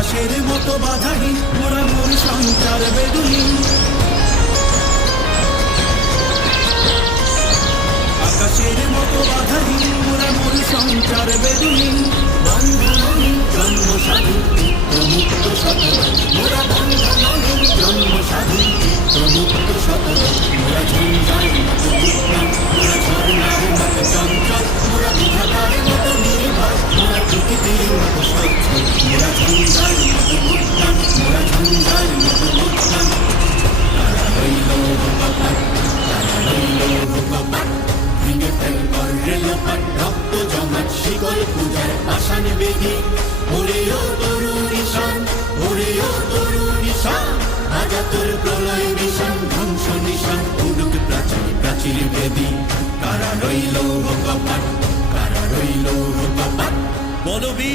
আকাশের মতো বাধাহীন মোরা মোর সঞ্চার বেদুহীন, আকাশের মতো বাধাহীন মোরা মোর সঞ্চার বেদুহীন। বন্ধনহীন জন্ম স্বাধীন চিত্রমুক্ত শতদল, মোরা বন্ধনহীন জন্ম স্বাধীন চিত্রমুক্ত শতদল। মোরা ঝঞ্ঝার মতো উদ্যম, মোরা ঝর্ণার মতো চঞ্চল, মোরা বিধাতার মতো নির্ভর, মোরা প্রকৃতির মতো সচ্ছল। মোরা ঝঞ্ঝার মতো উদ্যম, মোরা ঝঞ্ঝার মতো উদ্যম। তারা রইল কপাট, তারা রইল কপাট, ভেঙে ফেল কর রেলপাট, রক্ত জমাট শিকল পূজার পাষাণ বেদি। ওরেও তরুণ ঈশান, ওরেও তরুণ ঈশান, আজা তোর প্রলয় বিষাণ ধ্বংস নিশান। উড়ুক প্রাচীর প্রাচীর বেদি, কারা রইল কপাট, কারা রইল কপাট। বলবি